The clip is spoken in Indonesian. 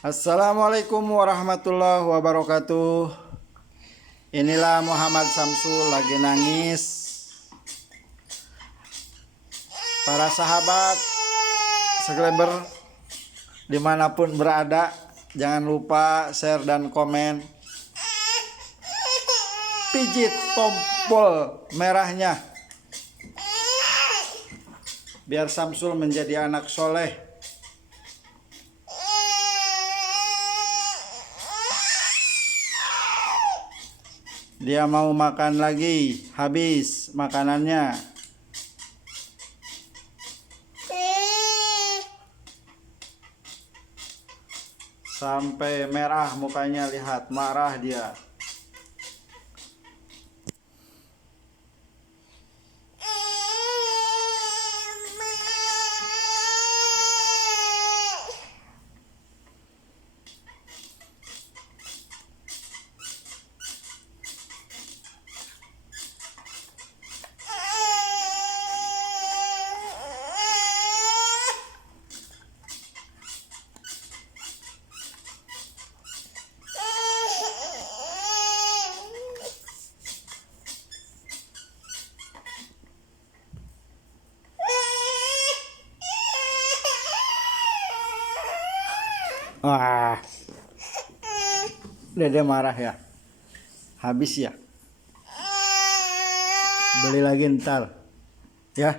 Assalamualaikum warahmatullahi wabarakatuh. Inilah Muhammad Samsul lagi nangis. Para sahabat sekeleber dimanapun berada, jangan lupa share dan komen. Pijit tombol merahnya biar Samsul menjadi anak soleh. Dia mau makan lagi, habis makanannya. Sampai merah mukanya, lihat, marah dia. Wah, Dede marah ya. Habis ya. Beli lagi ntar ya.